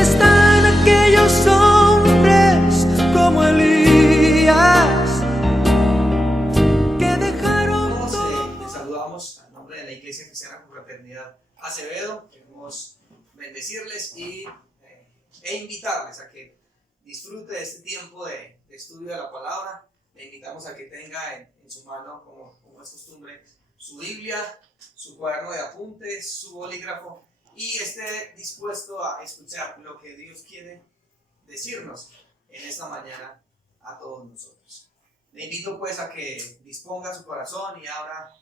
¿Dónde están aquellos hombres como Elías que dejaron todo? Les saludamos en nombre de la Iglesia Cristiana Confraternidad Acevedo. Queremos bendecirles e invitarles a que disfrute de este tiempo de estudio de la palabra. Le invitamos a que tenga en su mano, como es costumbre, su Biblia, su cuaderno de apuntes, su bolígrafo, y esté dispuesto a escuchar lo que Dios quiere decirnos en esta mañana a todos nosotros. Le invito pues a que disponga su corazón y abra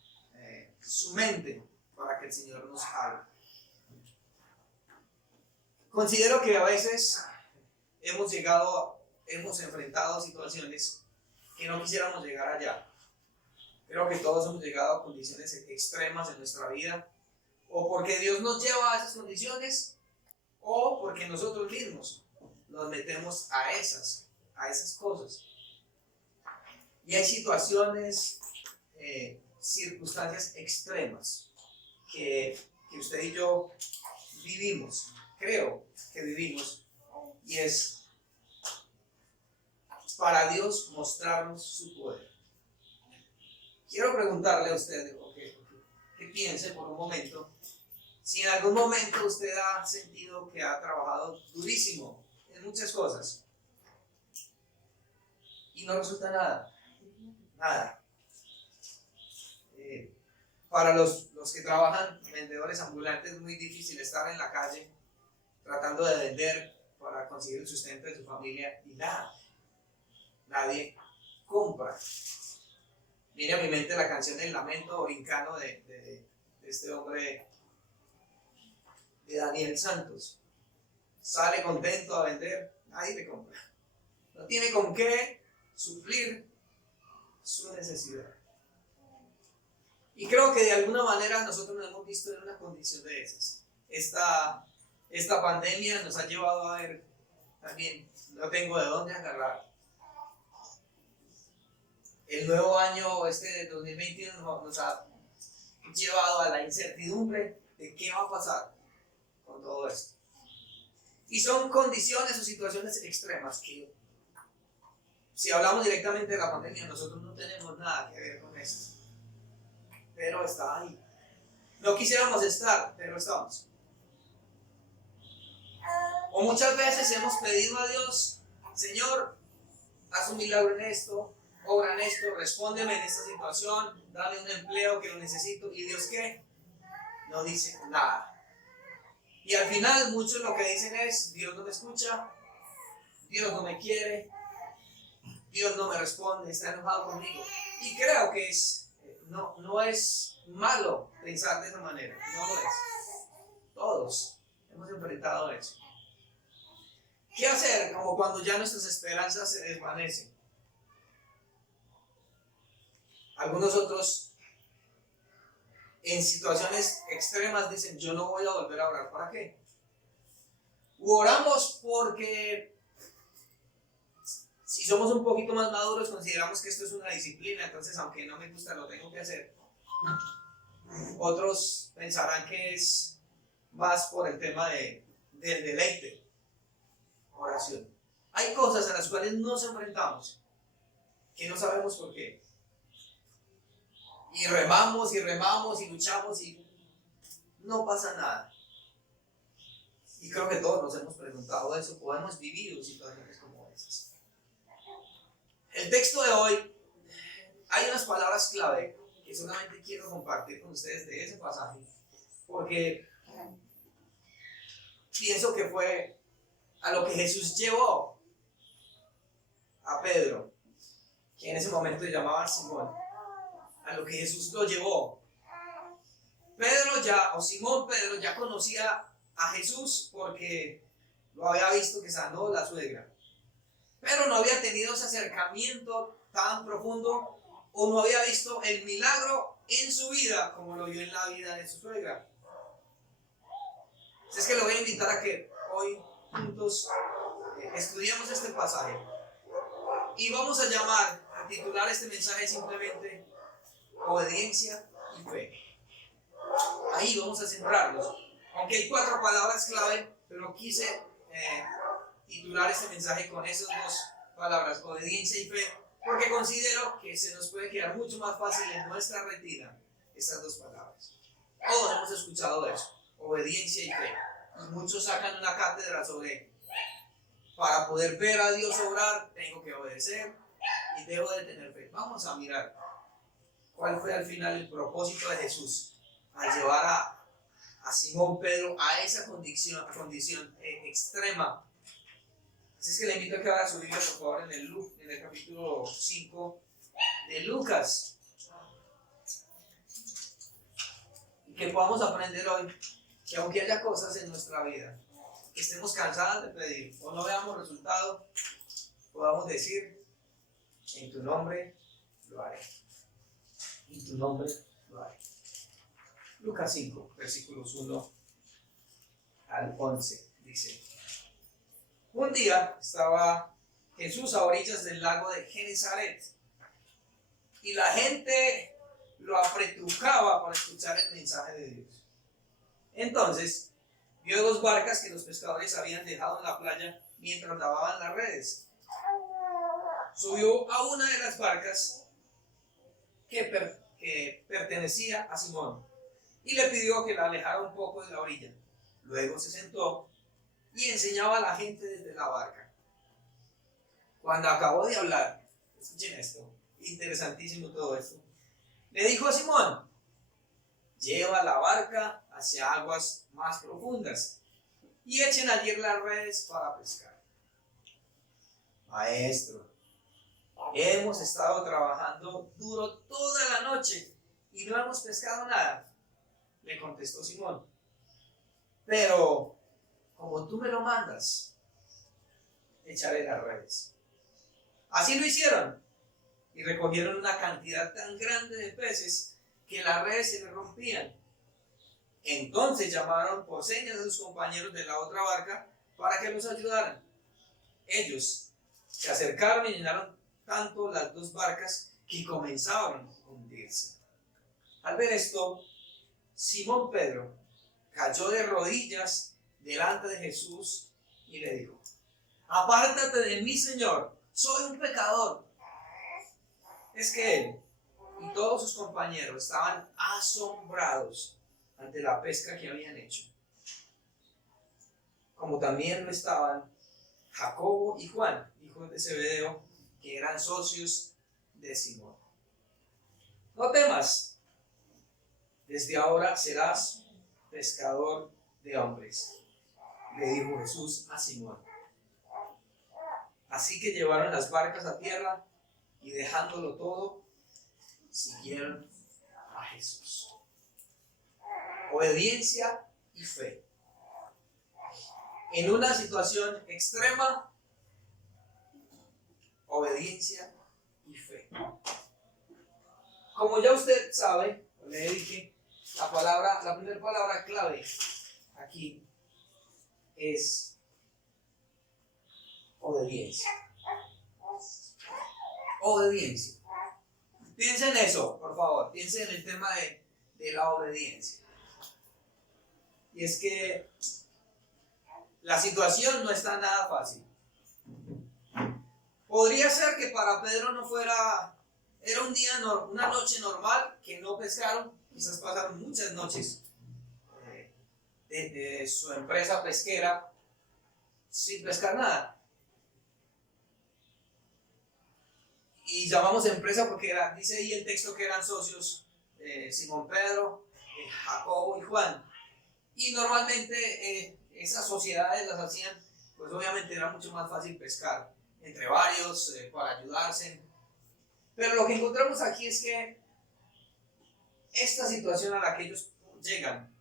su mente para que el Señor nos hable. Considero que a veces hemos enfrentado situaciones que no quisiéramos llegar allá. Creo que todos hemos llegado a condiciones extremas en nuestra vida, o porque Dios nos lleva a esas condiciones, o porque nosotros mismos nos metemos a esas cosas. Y hay situaciones, circunstancias extremas que usted y yo vivimos, creo que vivimos, y es para Dios mostrarnos su poder. Quiero preguntarle a usted, que piense por un momento, si en algún momento usted ha sentido que ha trabajado durísimo en muchas cosas y no resulta nada. Para los que trabajan, vendedores ambulantes, es muy difícil estar en la calle tratando de vender para conseguir el sustento de su familia y nadie compra. Viene a mi mente la canción El Lamento Orincano de este hombre, de Daniel Santos. Sale contento a vender, nadie le compra. No tiene con qué suplir su necesidad. Y creo que de alguna manera nosotros nos hemos visto en una condición de esas. Esta pandemia nos ha llevado a ver también, no tengo de dónde agarrar. El nuevo año, de 2021, nos ha llevado a la incertidumbre de qué va a pasar con todo esto. Y son condiciones o situaciones extremas que, si hablamos directamente de la pandemia, nosotros no tenemos nada que ver con eso. Pero está ahí. No quisiéramos estar, pero estamos. O muchas veces hemos pedido a Dios: Señor, haz un milagro en esto, obra en esto, respóndeme en esta situación, dame un empleo que lo necesito. ¿Y Dios qué? No dice nada. Y al final muchos lo que dicen es: Dios no me escucha, Dios no me quiere, Dios no me responde, está enojado conmigo. Y creo que no es malo pensar de esa manera, no lo es. Todos hemos enfrentado eso. ¿Qué hacer como cuando ya nuestras esperanzas se desvanecen? Algunos otros, en situaciones extremas, dicen: yo no voy a volver a orar. ¿Para qué? U oramos porque, si somos un poquito más maduros, consideramos que esto es una disciplina, entonces aunque no me gusta lo tengo que hacer. Otros pensarán que es más por el tema del deleite. Oración. Hay cosas a las cuales nos enfrentamos que no sabemos por qué. Y remamos y luchamos y no pasa nada. Y creo que todos nos hemos preguntado eso, o hemos vivido situaciones como esas. El texto de hoy, hay unas palabras clave que solamente quiero compartir con ustedes de ese pasaje, porque pienso que fue a lo que Jesús llevó a Pedro, que en ese momento se llamaba Simón. A lo que Jesús lo llevó. Simón Pedro ya conocía a Jesús porque lo había visto que sanó la suegra, pero no había tenido ese acercamiento tan profundo, o no había visto el milagro en su vida como lo vio en la vida de su suegra. Así es que lo voy a invitar a que hoy juntos estudiemos este pasaje, y vamos a titular este mensaje simplemente obediencia y fe. Ahí vamos a centrarnos, aunque hay 4 palabras clave, pero quise titular este mensaje con esas dos palabras, obediencia y fe, porque considero que se nos puede quedar mucho más fácil en nuestra retina estas dos palabras. Todos hemos escuchado eso, obediencia y fe, y muchos sacan una cátedra sobre, para poder ver a Dios obrar, tengo que obedecer y debo de tener fe. Vamos a mirar cuál fue al final el propósito de Jesús al llevar a Simón Pedro a esa condición extrema. Así es que le invito a que abra su Biblia, por favor, en el capítulo 5 de Lucas. Y que podamos aprender hoy que aunque haya cosas en nuestra vida que estemos cansadas de pedir o no veamos resultado, podamos decir, en tu nombre lo haré. En tu nombre lo haré. Lucas 5, versículos 1 al 11, dice: un día estaba Jesús a orillas del lago de Genesaret y la gente lo apretujaba para escuchar el mensaje de Dios. Entonces vio dos barcas que los pescadores habían dejado en la playa mientras lavaban las redes. Subió a una de las barcas que pertenecía a Simón y le pidió que la alejara un poco de la orilla. Luego se sentó y enseñaba a la gente desde la barca. Cuando acabó de hablar, escuchen esto, interesantísimo todo esto, le dijo a Simón: lleva la barca hacia aguas más profundas y echen allí las redes para pescar. Maestro, hemos estado trabajando duro toda la noche y no hemos pescado nada, le contestó Simón. Pero como tú me lo mandas, echaré las redes. Así lo hicieron y recogieron una cantidad tan grande de peces que las redes se les rompían. Entonces llamaron por señas a sus compañeros de la otra barca para que los ayudaran. Ellos se acercaron y llenaron tanto las dos barcas que comenzaron a hundirse. Al ver esto, Simón Pedro cayó de rodillas delante de Jesús y le dijo: apártate de mí, Señor, soy un pecador. Es que él y todos sus compañeros estaban asombrados ante la pesca que habían hecho, como también lo estaban Jacobo y Juan, hijos de Zebedeo, que eran socios de Simón. No temas, desde ahora serás pescador de hombres, le dijo Jesús a Simón. Así que llevaron las barcas a tierra y dejándolo todo, siguieron a Jesús. Obediencia y fe. En una situación extrema, obediencia y fe. Como ya usted sabe, le dije, la primera palabra clave aquí es obediencia. Obediencia. Piensen en eso, por favor. Piensen en el tema de la obediencia. Y es que la situación no está nada fácil. Podría ser que para Pedro no fuera, era una noche normal, que no pescaron, quizás pasaron muchas noches de su empresa pesquera sin pescar nada. Y llamamos empresa porque dice ahí el texto que eran socios Simón Pedro, Jacobo y Juan. Y normalmente esas sociedades las hacían, pues obviamente era mucho más fácil pescar entre varios para ayudarse. Pero lo que encontramos aquí es que esta situación a la que ellos llegan,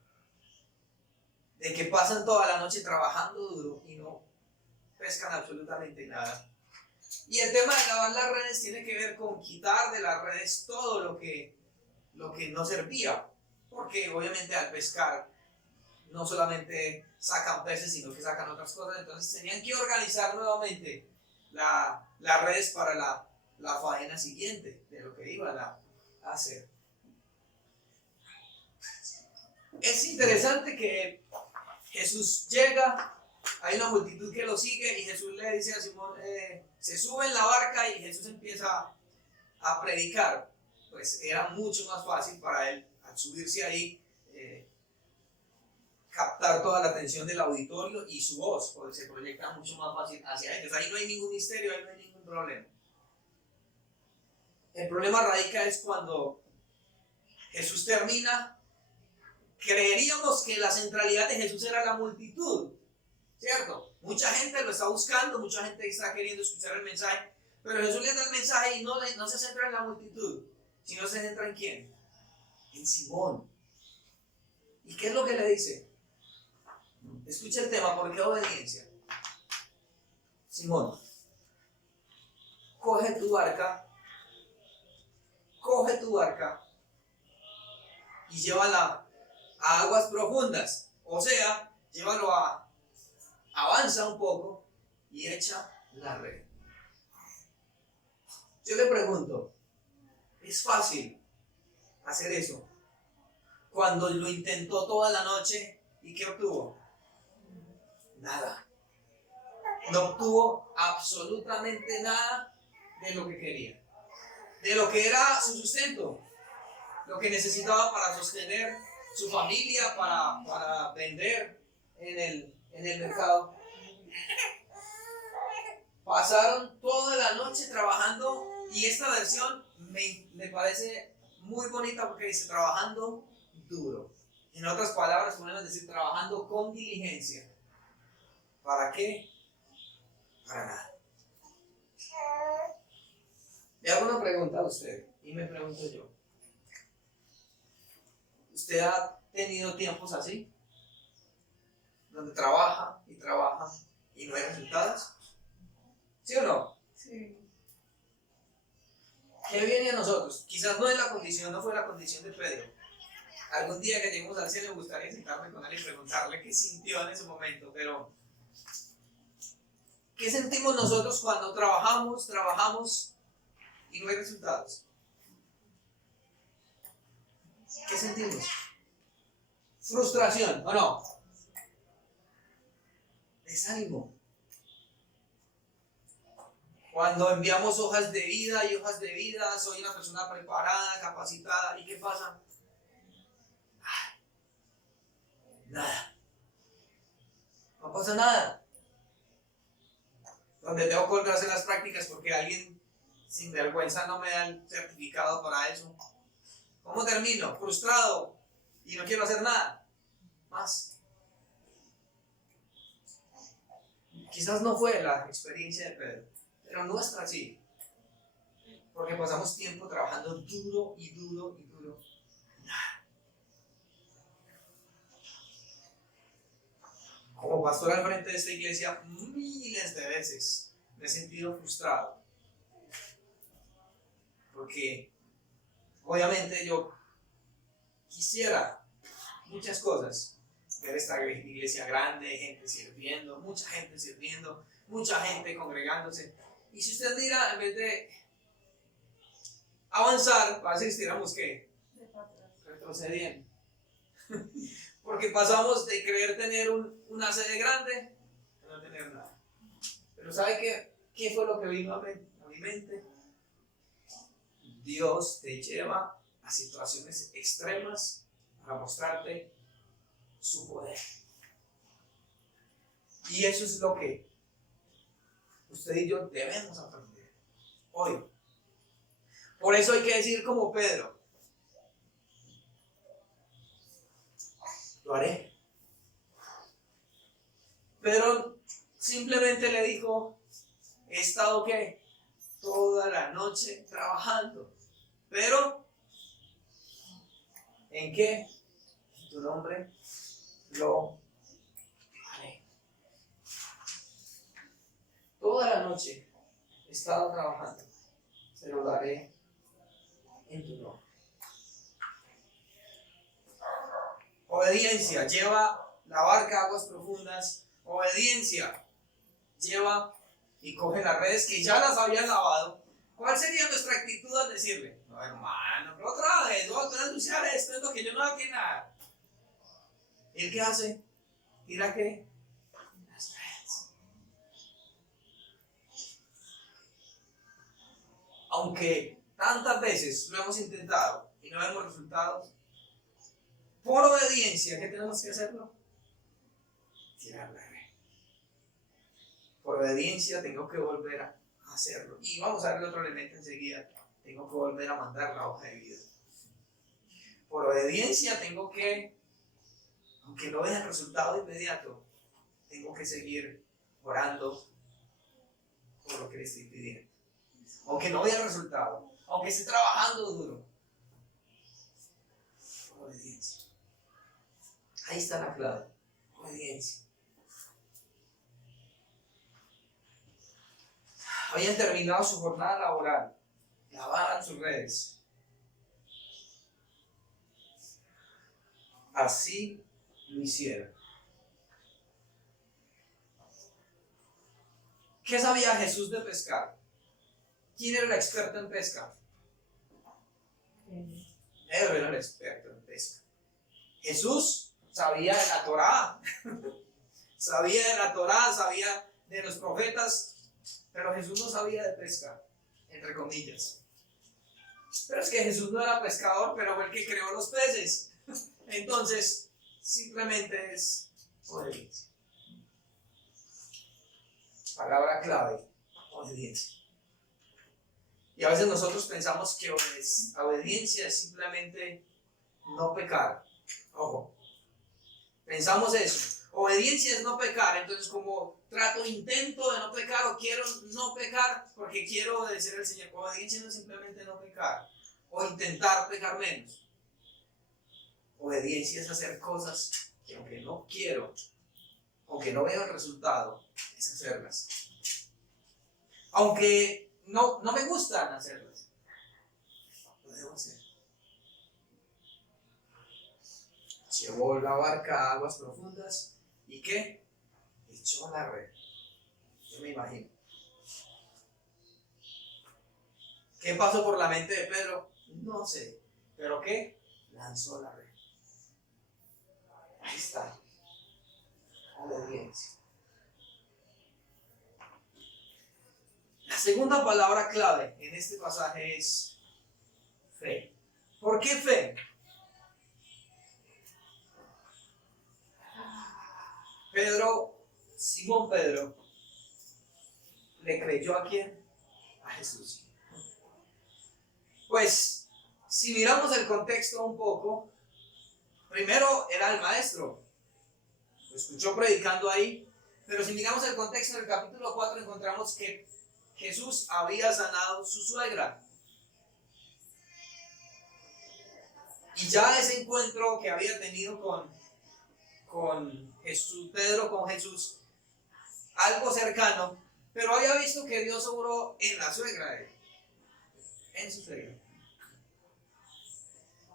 de que pasan toda la noche trabajando duro y no pescan absolutamente nada. Y el tema de lavar las redes tiene que ver con quitar de las redes todo lo que no servía, porque obviamente al pescar no solamente sacan peces, sino que sacan otras cosas. Entonces tenían que organizar nuevamente las redes para la faena siguiente de lo que iban a hacer. Es interesante que Jesús llega hay una multitud que lo sigue y Jesús le dice a Simón, se sube en la barca y Jesús empieza a predicar. Pues era mucho más fácil para él, al subirse ahí, captar toda la atención del auditorio y su voz, porque se proyecta mucho más fácil hacia ellos. Ahí no hay ningún misterio, ahí no hay ningún problema. El problema radica es cuando Jesús termina. Creeríamos que la centralidad de Jesús era la multitud, ¿cierto? Mucha gente lo está buscando, mucha gente está queriendo escuchar el mensaje, pero Jesús le da el mensaje y no se centra en la multitud, sino se centra en ¿quién? En Simón. ¿Y qué es lo que le dice? Escucha el tema, ¿por qué obediencia? Simón, coge tu barca y llévala a aguas profundas, o sea, llévalo avanza un poco y echa la red. Yo le pregunto, ¿es fácil hacer eso? Cuando lo intentó toda la noche, ¿y qué obtuvo? Nada. No obtuvo absolutamente nada de lo que quería, de lo que era su sustento, lo que necesitaba para sostener su familia, para vender en el mercado. Pasaron toda la noche trabajando y esta versión me parece muy bonita porque dice trabajando duro. En otras palabras podemos decir trabajando con diligencia. ¿Para qué? Para nada. Le hago una pregunta a usted y me pregunto yo. ¿Usted ha tenido tiempos así? Donde trabaja y no hay resultados. ¿Sí o no? Sí. ¿Qué viene a nosotros? Quizás no es la condición, no fue la condición de Pedro. Algún día que lleguemos al cielo me gustaría sentarme con él y preguntarle qué sintió en ese momento, pero ¿qué sentimos nosotros cuando trabajamos y no hay resultados? ¿Qué sentimos? ¿Frustración o no? Desánimo. Cuando enviamos hojas de vida, soy una persona preparada, capacitada, ¿y qué pasa? Nada. No pasa nada. Donde tengo que hacer las prácticas porque alguien sin vergüenza no me da el certificado para eso. ¿Cómo termino? Frustrado y no quiero hacer nada más. Quizás no fue la experiencia de Pedro, pero nuestra sí. Porque pasamos tiempo trabajando duro. Nada. Como pastor al frente de esta iglesia, miles de veces me he sentido frustrado. Porque obviamente yo quisiera muchas cosas. Ver esta iglesia grande, gente sirviendo, mucha gente congregándose. Y si usted mira, en vez de avanzar, parece que estuviéramos ¿qué? Retrocediendo. Porque pasamos de creer tener una sede grande a no tener nada. Pero ¿sabe qué fue lo que vino a mi mente? Dios te lleva a situaciones extremas para mostrarte su poder. Y eso es lo que usted y yo debemos aprender hoy. Por eso hay que decir como Pedro, lo haré. Pedro simplemente le dijo, he estado ¿qué? Toda la noche trabajando, pero ¿en qué? En tu nombre lo haré. Toda la noche he estado trabajando, pero lo haré en tu nombre. Obediencia lleva la barca a aguas profundas. Obediencia lleva y coge las redes que ya las habían lavado. ¿Cuál sería nuestra actitud al decirle? No, hermano, pero otra vez, voy a anunciar esto, es lo que yo no hago que nada. ¿Y él qué hace? Tira qué? Las redes. aunque tantas veces lo hemos intentado y no vemos resultados, por obediencia, ¿qué tenemos que hacerlo? Tirar la red. Por obediencia tengo que volver a hacerlo. Y vamos a ver el otro elemento enseguida. Tengo que volver a mandar la hoja de vida. Por obediencia tengo que, aunque no vea el resultado inmediato, tengo que seguir orando por lo que le estoy pidiendo. Aunque no vea el resultado, aunque esté trabajando duro. Por obediencia. Ahí está la clave. Obediencia. Habían terminado su jornada laboral. Lavaban sus redes. Así lo hicieron. ¿Qué sabía Jesús de pescar? ¿Quién era el experto en pesca? Pedro era el experto en pesca. Jesús sabía de la Torá, sabía de los profetas, pero Jesús no sabía de pesca, entre comillas. Pero es que Jesús no era pescador, pero fue el que creó los peces. Entonces, simplemente es obediencia. Palabra clave, obediencia. Y a veces nosotros pensamos que obediencia es simplemente no pecar. Ojo, pensamos eso. Obediencia es no pecar, entonces como intento de no pecar o quiero no pecar porque quiero obedecer al Señor. Obediencia no es simplemente no pecar o intentar pecar menos. Obediencia es hacer cosas que aunque no quiero, aunque no veo el resultado, es hacerlas. Aunque no me gustan hacerlas, lo debo hacer. Llevó la barca a aguas profundas y ¿qué? Echó la red. Yo me imagino. ¿Qué pasó por la mente de Pedro? No sé. ¿Pero qué? Lanzó la red. Ahí está. Obediencia. La segunda palabra clave en este pasaje es fe. ¿Por qué fe? Simón Pedro, ¿le creyó a quién? A Jesús. Pues, si miramos el contexto un poco, primero era el maestro, lo escuchó predicando ahí, pero si miramos el contexto del capítulo 4 encontramos que Jesús había sanado su suegra. Y ya ese encuentro que había tenido con Jesús, Pedro con Jesús, algo cercano, pero había visto que Dios obró en la suegra de él, en su suegra.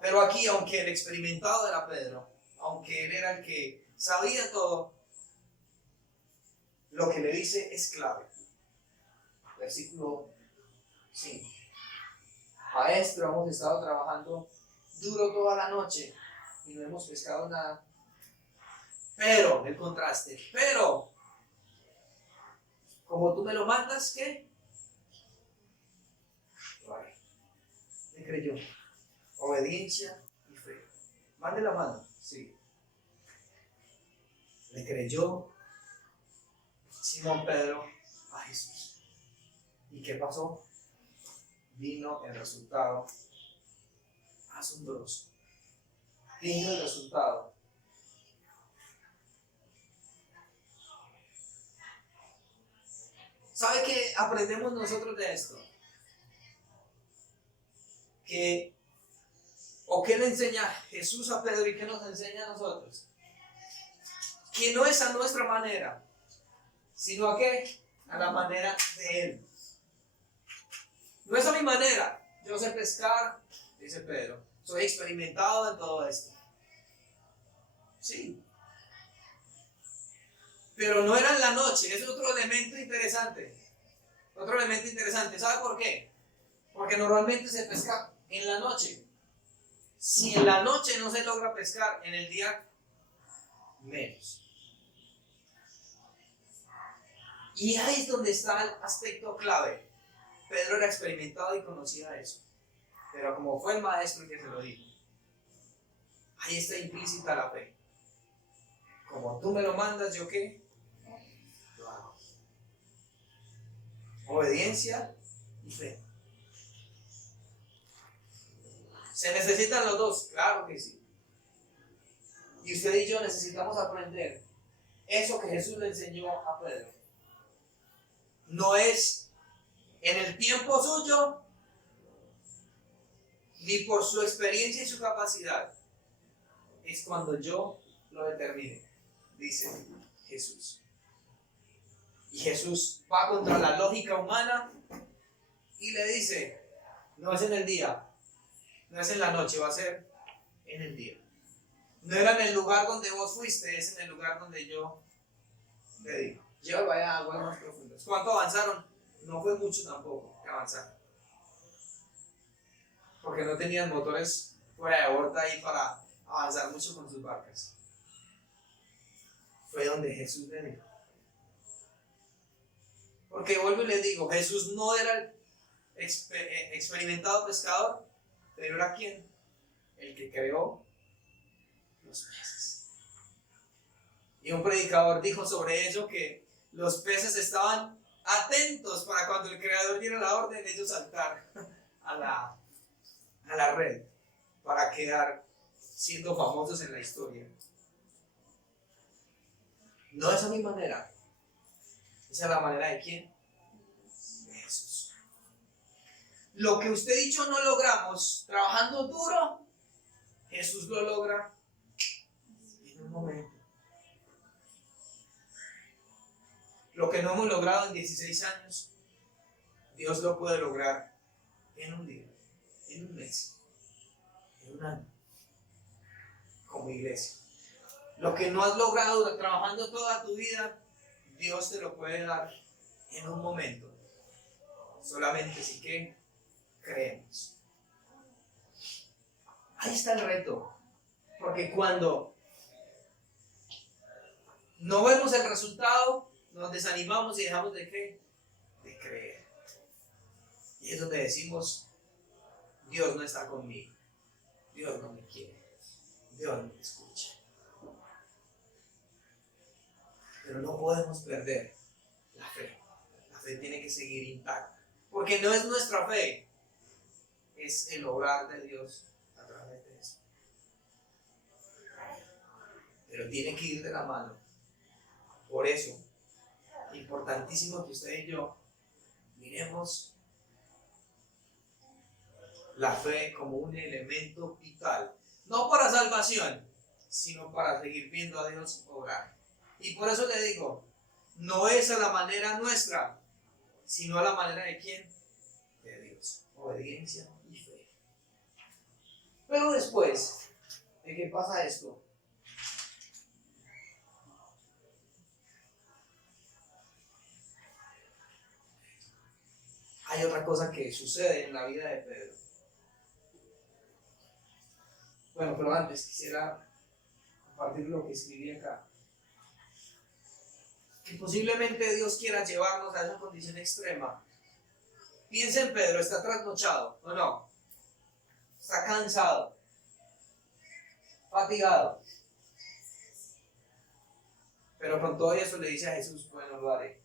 Pero aquí, aunque el experimentado era Pedro, aunque él era el que sabía todo, lo que le dice es clave. Versículo 5. Maestro, hemos estado trabajando duro toda la noche y no hemos pescado nada. Pero, el contraste, pero, como tú me lo mandas, ¿qué? Vale. Me creyó. Obediencia y fe. Mande la mano. Sí. Le creyó Simón Pedro a Jesús. ¿Y qué pasó? Vino el resultado asombroso. Vino el resultado. ¿Sabe qué aprendemos nosotros de esto? ¿Qué le enseña Jesús a Pedro y qué nos enseña a nosotros? Que no es a nuestra manera, sino a qué? A la manera de Él. No es a mi manera. Yo sé pescar, dice Pedro. Soy experimentado en todo esto. Sí. Pero no era en la noche. Es otro elemento interesante. Otro elemento interesante. ¿Sabe por qué? Porque normalmente se pesca en la noche. Si en la noche no se logra pescar, en el día menos. Y ahí es donde está el aspecto clave. Pedro era experimentado y conocía eso. Pero como fue el maestro el que se lo dijo, ahí está implícita la fe. Como tú me lo mandas, ¿yo qué? Lo hago. Obediencia y fe. ¿Se necesitan los dos? Claro que sí. Y usted y yo necesitamos aprender eso que Jesús le enseñó a Pedro. No es en el tiempo suyo, ni por su experiencia y su capacidad. Es cuando yo lo determine, dice Jesús. Y Jesús va contra la lógica humana y le dice, no es en el día, no es en la noche, va a ser en el día. No era en el lugar donde vos fuiste, es en el lugar donde yo te digo. Llévalo allá a aguas más profundas. ¿Cuánto avanzaron? No fue mucho tampoco que avanzaron. Porque no tenían motores fuera de borda ahí para avanzar mucho con sus barcas. Fue donde Jesús le dijo. Porque vuelvo y les digo, Jesús no era el experimentado pescador, pero era ¿quién? El que creó los peces. Y un predicador dijo sobre ello que los peces estaban atentos para cuando el creador diera la orden ellos saltar a la red para quedar siendo famosos en la historia. No es a mi manera. Esa es la manera de ¿quién? De Jesús. Lo que usted y yo no logramos trabajando duro, Jesús lo logra en un momento. Lo que no hemos logrado en 16 años, Dios lo puede lograr en un día, en un mes, en un año, como iglesia. Lo que no has logrado trabajando toda tu vida, Dios te lo puede dar en un momento. Solamente si que creemos. Ahí está el reto. Porque cuando no vemos el resultado, nos desanimamos y dejamos de ¿qué? De creer. Y es donde decimos, Dios no está conmigo. Dios no me quiere. Dios no me escucha. Pero no podemos perder la fe. La fe tiene que seguir intacta. Porque no es nuestra fe, es el obrar de Dios a través de eso. Pero tiene que ir de la mano. Por eso, importantísimo que usted y yo miremos la fe como un elemento vital. No para salvación, sino para seguir viendo a Dios obrar. Y por eso le digo, no es a la manera nuestra, sino a la manera de ¿quién? De Dios. Obediencia y fe. Pero después de que pasa esto, hay otra cosa que sucede en la vida de Pedro. Bueno, pero antes quisiera compartir lo que escribí acá. Que posiblemente Dios quiera llevarnos a esa condición extrema. Piensa en Pedro, está trasnochado, ¿o no? Está cansado, fatigado. Pero con todo eso le dice a Jesús, bueno, lo haré.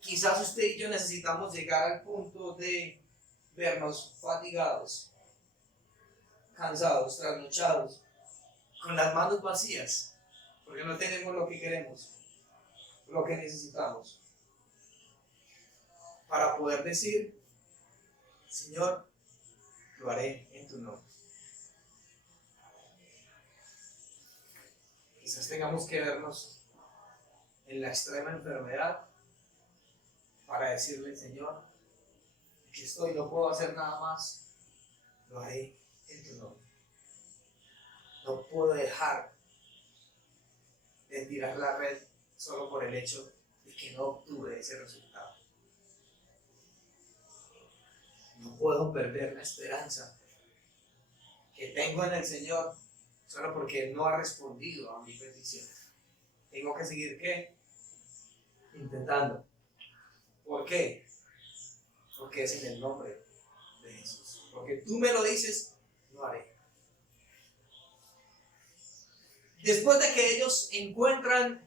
Quizás usted y yo necesitamos llegar al punto de vernos fatigados, cansados, trasnochados, con las manos vacías, porque no tenemos lo que queremos, lo que necesitamos, para poder decir, Señor, lo haré en tu nombre. Quizás tengamos que vernos en la extrema enfermedad para decirle, Señor, aquí estoy, no puedo hacer nada más, lo haré en tu nombre. No puedo dejar de tirar la red solo por el hecho de que no obtuve ese resultado. No puedo perder la esperanza que tengo en el Señor solo porque Él no ha respondido a mi petición. Tengo que seguir, ¿qué? Intentando. ¿Por qué? Porque es en el nombre de Jesús. Porque tú me lo dices, lo haré. Después de que ellos encuentran,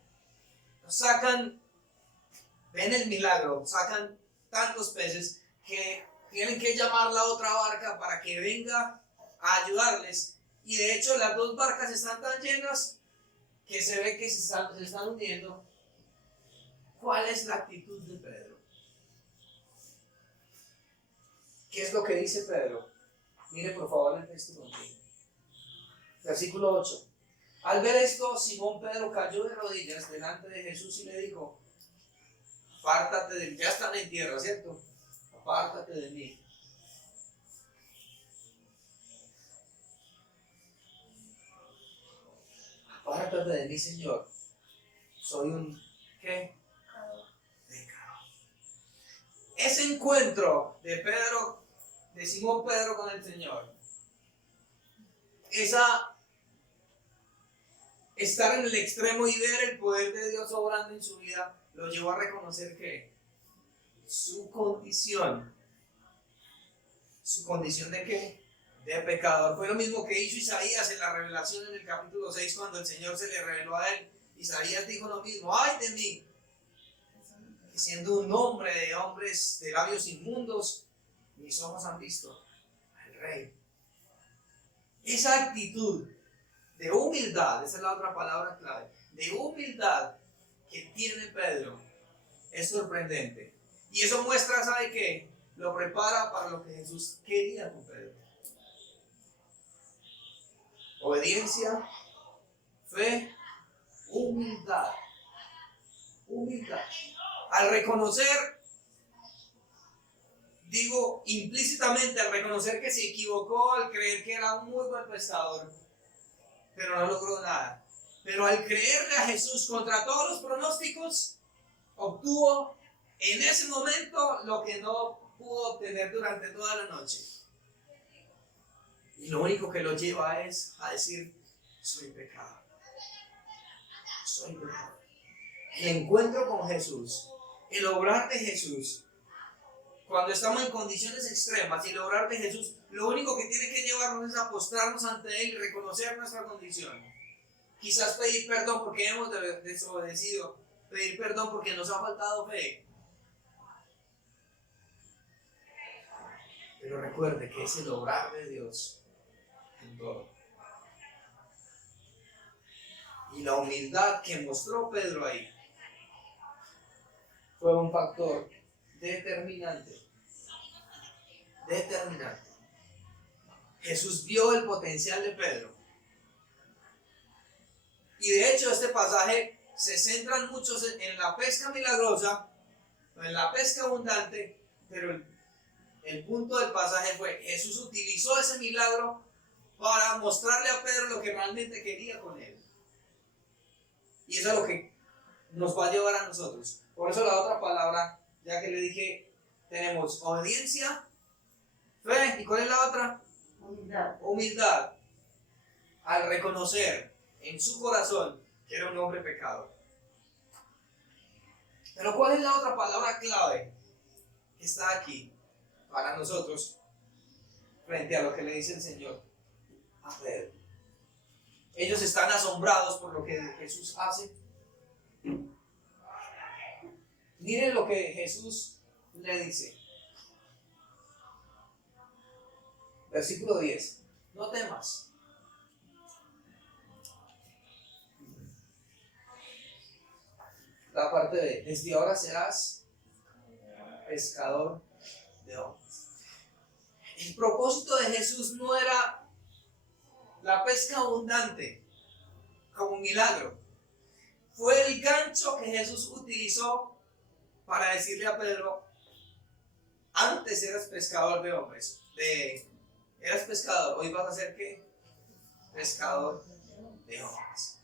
ven el milagro, sacan tantos peces que tienen que llamar la otra barca para que venga a ayudarles. Y de hecho las dos barcas están tan llenas que se ve que se están hundiendo. ¿Cuál es la actitud de Pedro? ¿Qué es lo que dice Pedro? Mire por favor el texto contigo. Versículo 8. Al ver esto, Simón Pedro cayó de rodillas delante de Jesús y le dijo: apártate de mí. Ya están en tierra, ¿cierto? Apártate de mí. Apártate de mí, Señor. Soy un ¿qué? Pecador. Ese encuentro de Pedro, de Simón Pedro con el Señor, estar en el extremo y ver el poder de Dios obrando en su vida, lo llevó a reconocer que su condición ¿de qué? De pecador. Fue lo mismo que hizo Isaías en la revelación en el capítulo 6, cuando el Señor se le reveló a él. Isaías dijo lo mismo: ¡ay de mí! Que siendo un hombre de hombres de labios inmundos, mis ojos han visto al Rey. Esa actitud de humildad, esa es la otra palabra clave, de humildad que tiene Pedro, es sorprendente. Y eso muestra, ¿sabe qué? Lo prepara para lo que Jesús quería con Pedro. Obediencia, fe, humildad. Humildad. Al reconocer, digo implícitamente, al reconocer que se equivocó, al creer que era un muy buen pescador, pero no logró nada. Pero al creerle a Jesús contra todos los pronósticos, obtuvo en ese momento lo que no pudo obtener durante toda la noche. Y lo único que lo lleva es a decir: soy pecador. Soy pecador. El encuentro con Jesús, el obrar de Jesús, cuando estamos en condiciones extremas, y el obrar de Jesús, lo único que tiene que llevarnos es a postrarnos ante Él y reconocer nuestra condición. Quizás pedir perdón porque hemos desobedecido, pedir perdón porque nos ha faltado fe. Pero recuerde que es el obrar de Dios en todo. Y la humildad que mostró Pedro ahí fue un factor determinante. Jesús vio el potencial de Pedro. Y de hecho este pasaje se centran muchos en la pesca milagrosa, en la pesca abundante, pero el punto del pasaje fue: Jesús utilizó ese milagro para mostrarle a Pedro lo que realmente quería con él. Y eso es lo que nos va a llevar a nosotros. Por eso la otra palabra, ya que le dije, tenemos obediencia, fe, ¿y cuál es la otra? Humildad. Al reconocer en su corazón que era un hombre pecador. Pero ¿cuál es la otra palabra clave que está aquí para nosotros frente a lo que le dice el Señor a Pedro? Ellos están asombrados por lo que Jesús hace. Miren lo que Jesús le dice. Versículo 10. No temas. La parte de: desde ahora serás pescador de hombres. El propósito de Jesús no era la pesca abundante como un milagro. Fue el gancho que Jesús utilizó para decirle a Pedro: antes eras pescador de hombres, eras pescador, hoy vas a ser ¿qué? Pescador de hombres.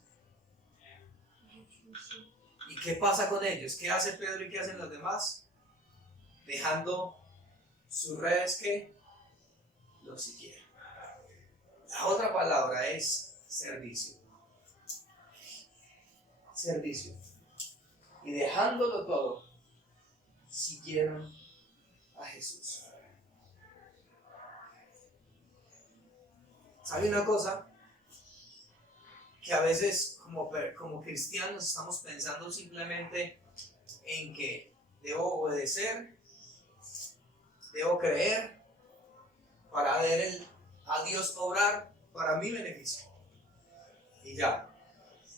¿Y qué pasa con ellos? ¿Qué hace Pedro y qué hacen los demás? Dejando sus redes que lo siguieron. La otra palabra es servicio. Servicio. Y dejándolo todo, siguieron a Jesús. ¿Sabe una cosa? Que a veces como cristianos estamos pensando simplemente en que debo obedecer, debo creer para ver a Dios obrar para mi beneficio. Y ya.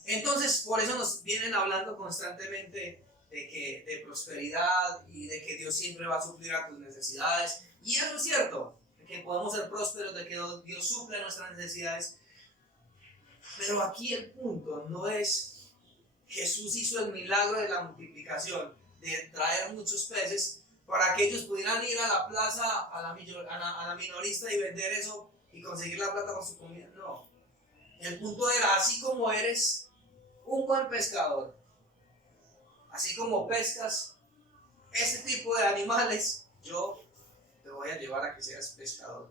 Entonces, por eso nos vienen hablando constantemente de prosperidad y de que Dios siempre va a suplir a tus necesidades. Y eso es cierto, de que podemos ser prósperos, de que Dios suple nuestras necesidades. Pero aquí el punto no es Jesús hizo el milagro de la multiplicación, de traer muchos peces para que ellos pudieran ir a la plaza, a la minorista y vender eso y conseguir la plata para su comida. No. El punto era, así como eres un buen pescador, así como pescas ese tipo de animales, yo te voy a llevar a que seas pescador.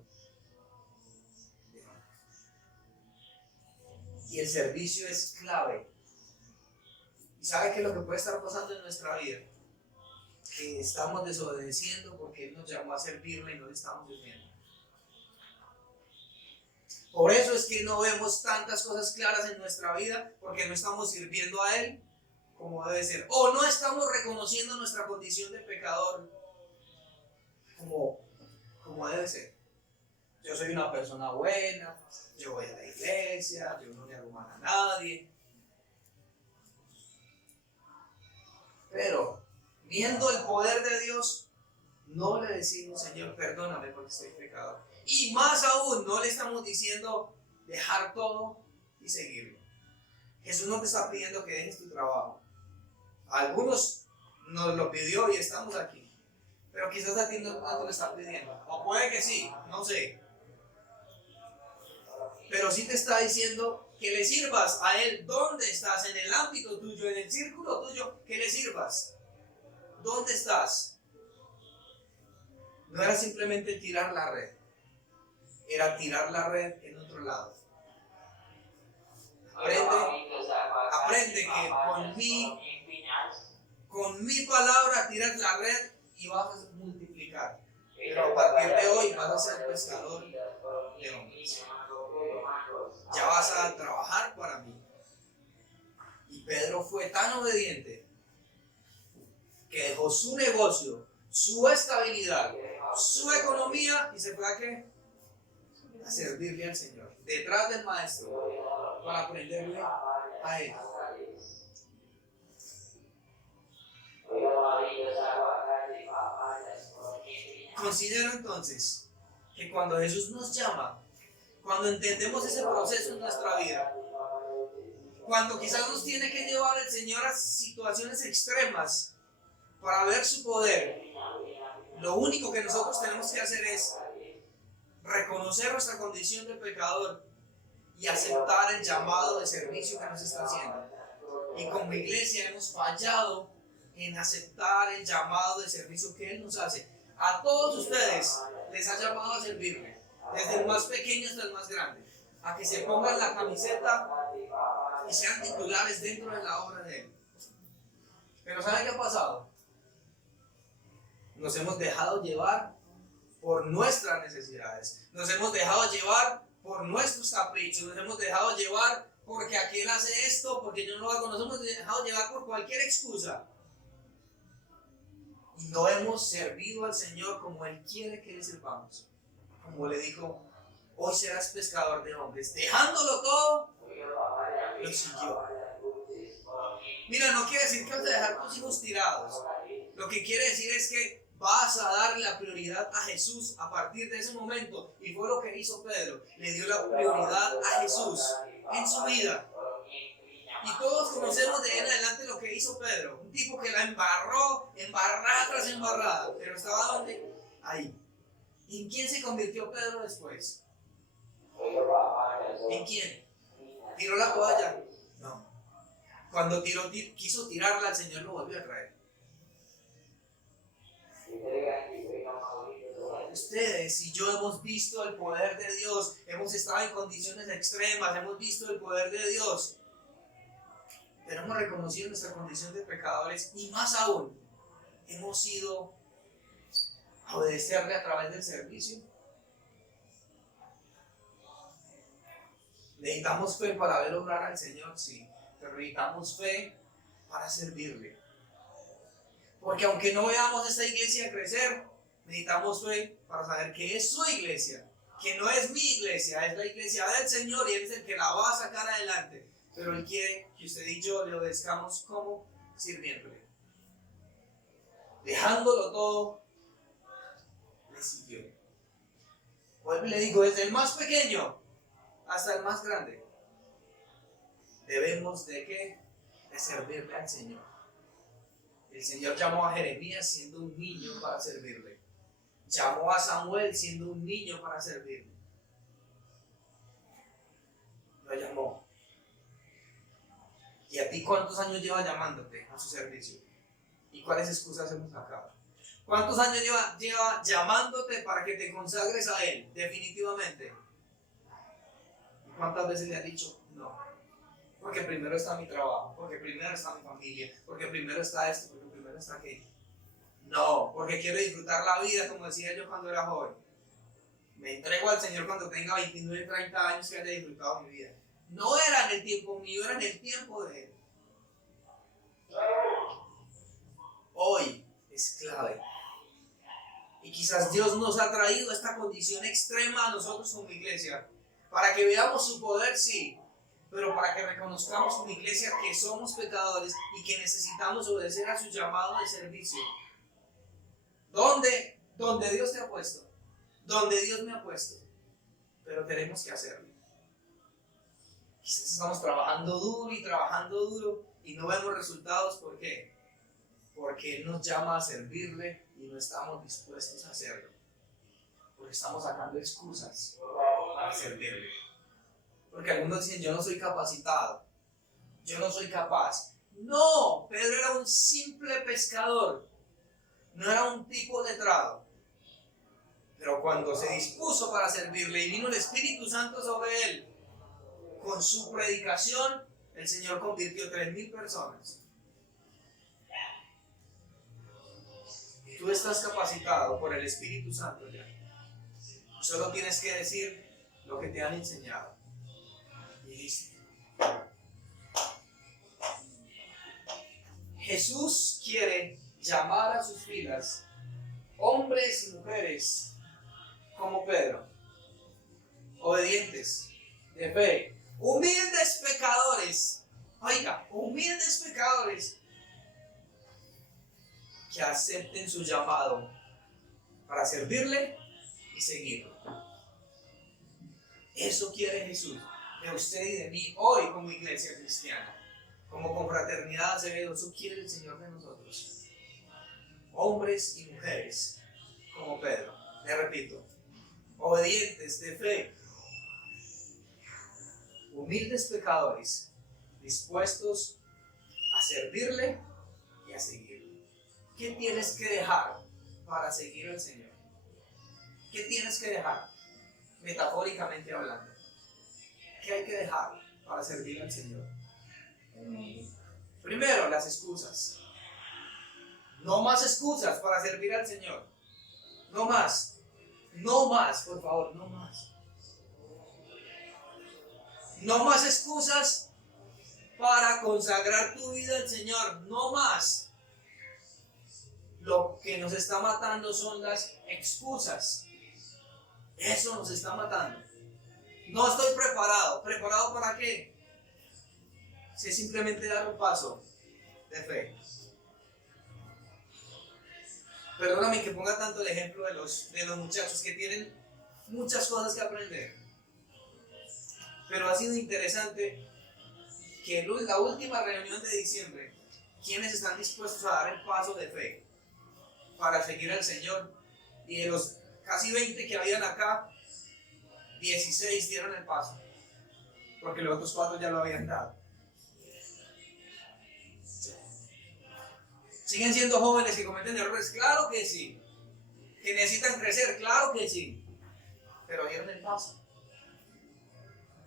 Y el servicio es clave. ¿Y sabe qué es lo que puede estar pasando en nuestra vida? Que estamos desobedeciendo porque Él nos llamó a servirle y no le estamos sirviendo. Por eso es que no vemos tantas cosas claras en nuestra vida, porque no estamos sirviendo a Él como debe ser. O no estamos reconociendo nuestra condición de pecador como debe ser. Yo soy una persona buena, yo voy a la iglesia, yo no le hago mal a nadie. Pero, viendo el poder de Dios, no le decimos, Señor, perdóname porque soy pecador. Y más aún, no le estamos diciendo dejar todo y seguirlo. Jesús no te está pidiendo que dejes tu trabajo. A algunos nos lo pidió y estamos aquí. Pero quizás a ti no te lo está pidiendo. O puede que sí, no sé. Pero sí te está diciendo que le sirvas a Él. ¿Dónde estás? En el ámbito tuyo, en el círculo tuyo, que le sirvas. ¿Dónde estás? No era simplemente tirar la red. Era tirar la red en otro lado. Aprende que con mi palabra tiras la red y vas a multiplicar. Pero a partir de hoy vas a ser pescador de hombres. Ya vas a trabajar para mí. Y Pedro fue tan obediente que dejó su negocio, su estabilidad, su economía y se fue a ¿qué? A servirle al Señor, detrás del maestro, para aprenderle a Él. Considero entonces que cuando Jesús nos llama, cuando entendemos ese proceso en nuestra vida, cuando quizás nos tiene que llevar el Señor a situaciones extremas para ver su poder, lo único que nosotros tenemos que hacer es reconocer nuestra condición de pecador y aceptar el llamado de servicio que nos está haciendo. Y como iglesia hemos fallado en aceptar el llamado de servicio que Él nos hace. A todos ustedes les ha llamado a servirle, desde el más pequeño hasta el más grande, a que se pongan la camiseta y sean titulares dentro de la obra de Él. Pero ¿saben qué ha pasado? Nos hemos dejado llevar por nuestras necesidades, nos hemos dejado llevar por nuestros caprichos, nos hemos dejado llevar porque aquel hace esto, porque yo no lo hago, nos hemos dejado llevar por cualquier excusa. Y no hemos servido al Señor como Él quiere que le sirvamos. Como le dijo, hoy serás pescador de hombres. Dejándolo todo, lo siguió. Mira, no quiere decir que vas a dejar tus hijos tirados. Lo que quiere decir es que vas a darle la prioridad a Jesús a partir de ese momento. Y fue lo que hizo Pedro. Le dio la prioridad a Jesús en su vida. Y todos conocemos de él en adelante lo que hizo Pedro. Un tipo que la embarró, embarrada tras embarrada. Pero estaba ¿dónde? Ahí. ¿En quién se convirtió Pedro después? ¿En quién? ¿Tiró la toalla? No. Cuando quiso tirarla, el Señor lo volvió a traer. Ustedes y yo hemos visto el poder de Dios. Hemos estado en condiciones extremas. Hemos visto el poder de Dios. Pero hemos reconocido nuestra condición de pecadores y más aún, hemos ido a obedecerle a través del servicio. Necesitamos fe para ver obrar al Señor, sí, pero necesitamos fe para servirle. Porque aunque no veamos esta iglesia crecer, necesitamos fe para saber que es su iglesia, que no es mi iglesia, es la iglesia del Señor y Él es el que la va a sacar adelante. Pero Él quiere que usted y yo le obedezcamos como sirviéndole. Dejándolo todo, le siguió. Vuelvo y le digo, desde el más pequeño hasta el más grande, debemos de ¿qué? De servirle al Señor. El Señor llamó a Jeremías siendo un niño para servirle. Llamó a Samuel siendo un niño para servirle. Lo llamó. ¿Y a ti cuántos años lleva llamándote a su servicio? ¿Y cuáles excusas hemos sacado? ¿Cuántos años lleva llamándote para que te consagres a Él? Definitivamente. ¿Y cuántas veces le has dicho no? Porque primero está mi trabajo, porque primero está mi familia, porque primero está esto, porque primero está aquello. No, porque quiero disfrutar la vida, como decía yo cuando era joven. Me entrego al Señor cuando tenga 29, 30 años que haya disfrutado mi vida. No era en el tiempo mío, era en el tiempo de Él. Hoy es clave. Y quizás Dios nos ha traído a esta condición extrema a nosotros como iglesia, para que veamos su poder, sí, pero para que reconozcamos como iglesia que somos pecadores y que necesitamos obedecer a su llamado de servicio. ¿Dónde? Donde Dios te ha puesto, donde Dios me ha puesto, pero tenemos que hacerlo. Quizás estamos trabajando duro y no vemos resultados. ¿Por qué? Porque Él nos llama a servirle y no estamos dispuestos a hacerlo. Porque estamos sacando excusas para servirle. Porque algunos dicen, yo no soy capacitado, yo no soy capaz. No, Pedro era un simple pescador, no era un tipo letrado. Pero cuando se dispuso para servirle y vino el Espíritu Santo sobre él, con su predicación, el Señor convirtió 3,000 personas. Tú estás capacitado por el Espíritu Santo ya. Solo tienes que decir lo que te han enseñado. Y listo. Jesús quiere llamar a sus filas hombres y mujeres como Pedro, obedientes, de fe, humildes pecadores. Oiga, humildes pecadores que acepten su llamado para servirle y seguirlo. Eso quiere Jesús de usted y de mí hoy como iglesia cristiana, como confraternidad Acevedo. Eso quiere el Señor de nosotros. Hombres y mujeres como Pedro. Le repito, obedientes, de fe, humildes pecadores, dispuestos a servirle y a seguirle. ¿Qué tienes que dejar para seguir al Señor? ¿Qué tienes que dejar? Metafóricamente hablando. ¿Qué hay que dejar para servir al Señor? Primero, las excusas. No más excusas para servir al Señor. No más. No más, por favor, no más. No más excusas para consagrar tu vida al Señor. No más. Lo que nos está matando son las excusas. Eso nos está matando. No estoy preparado. ¿Preparado para qué? Si es simplemente dar un paso de fe. Perdóname que ponga tanto el ejemplo de los muchachos que tienen muchas cosas que aprender. Pero ha sido interesante que en la última reunión de diciembre, quienes están dispuestos a dar el paso de fe para seguir al Señor, y de los casi 20 que habían acá, 16 dieron el paso, porque los otros 4 ya lo habían dado. ¿Siguen siendo jóvenes que cometen errores? Claro que sí. ¿Que necesitan crecer? Claro que sí. Pero dieron el paso.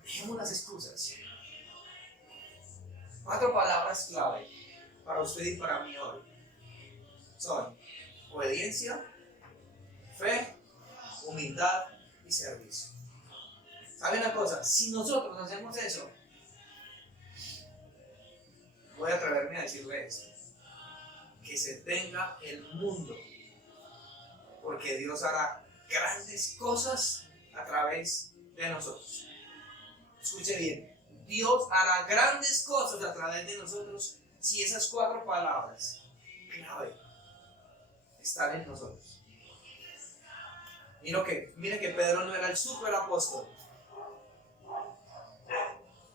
Dejemos las excusas. 4 palabras clave para usted y para mí hoy. son obediencia, fe, humildad y servicio. ¿Sabe una cosa? Si nosotros hacemos eso, voy a atreverme a decirle esto: que se tenga el mundo, porque Dios hará grandes cosas a través de nosotros. Escuche bien, Dios hará grandes cosas a través de nosotros si esas 4 palabras clave están en nosotros. Mira que Pedro no era el super apóstol,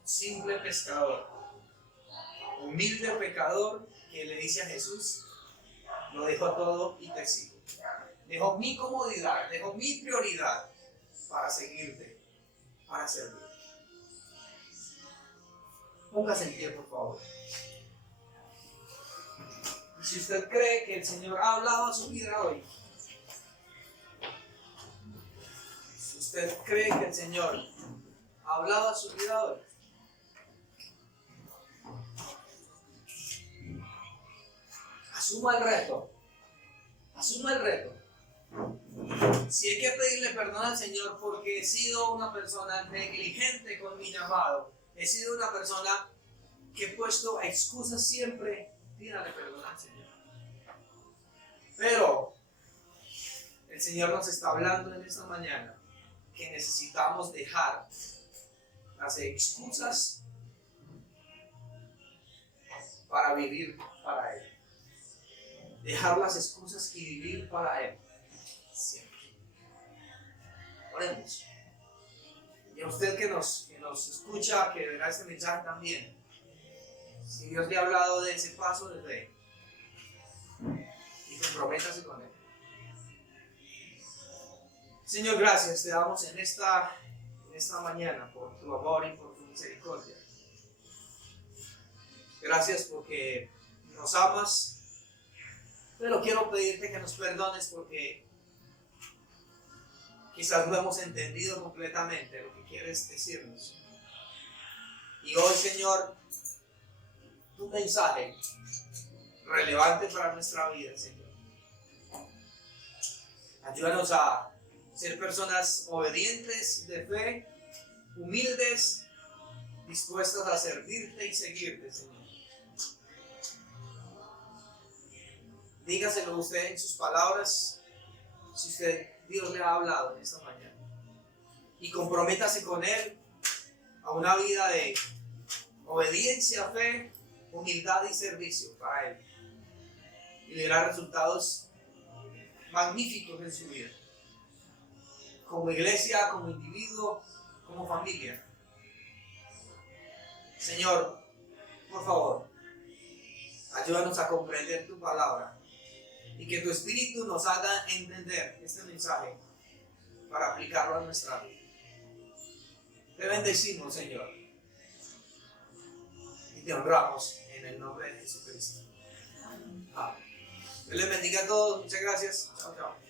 simple pescador, humilde pecador que le dice a Jesús: lo dejo todo y te sigo. Dejo mi comodidad, dejo mi prioridad para seguirte, para servirte. Póngase en pie, por favor. Si usted cree que el Señor ha hablado a su vida hoy, si usted cree que el Señor ha hablado a su vida hoy, asuma el reto. Asuma el reto. Si hay que pedirle perdón al Señor porque he sido una persona negligente con mi llamado, he sido una persona que he puesto excusas siempre, pídale perdón al Señor. Pero el Señor nos está hablando en esta mañana que necesitamos dejar las excusas para vivir para Él. Dejar las excusas y vivir para Él siempre. Oremos. Y a usted que nos escucha, que verá este mensaje también, si Dios le ha hablado de ese paso de fe, y comprométase con Él. Señor, gracias te damos en esta mañana por tu amor y por tu misericordia. Gracias porque nos amas. Pero quiero pedirte que nos perdones porque quizás no hemos entendido completamente lo que quieres decirnos. Y hoy, Señor, tu mensaje relevante para nuestra vida, Señor. Ayúdanos a ser personas obedientes, de fe, humildes, dispuestas a servirte y seguirte, Señor. Dígaselo usted en sus palabras, si Dios le ha hablado en esta mañana. Y comprométase con Él a una vida de obediencia, fe, humildad y servicio para Él. Y verá resultados magníficos en su vida. Como iglesia, como individuo, como familia. Señor, por favor, ayúdanos a comprender tu palabra. Y que tu Espíritu nos haga entender este mensaje para aplicarlo a nuestra vida. Te bendecimos, Señor. Y te honramos en el nombre de Jesucristo. Amén. Dios les bendiga a todos. Muchas gracias. Chao, chao.